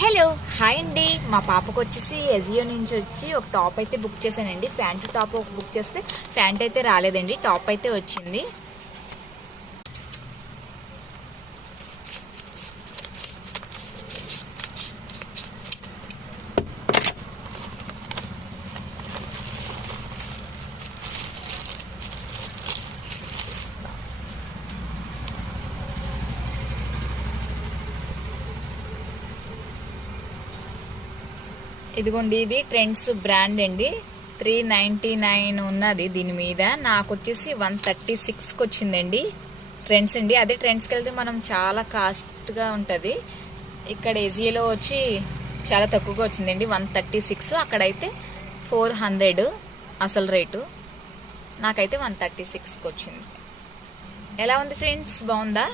Hello hi అండి. మా పాపకు వచ్చేసి ఎజియో నుంచి వచ్చి ఒక టాప్ అయితే బుక్ చేశానండి. ప్యాంట్ టాప్ ఒక బుక్ చేస్తే ప్యాంట్ అయితే రాలేదండి, టాప్ అయితే వచ్చింది. ఇదిగోండి, ఇది ట్రెండ్స్ బ్రాండ్ అండి. 399 ఉన్నది దీని మీద. నాకు వచ్చేసి 136కి వచ్చిందండి. ట్రెండ్స్ అండి. అదే ట్రెండ్స్కి వెళ్తే మనం చాలా కాస్ట్గా ఉంటుంది. ఇక్కడ ఎజియోలో వచ్చి చాలా తక్కువగా వచ్చిందండి, 136. అక్కడైతే 400 అసలు రేటు. నాకైతే 136కి వచ్చింది. ఎలా ఉంది ఫ్రెండ్స్, బాగుందా?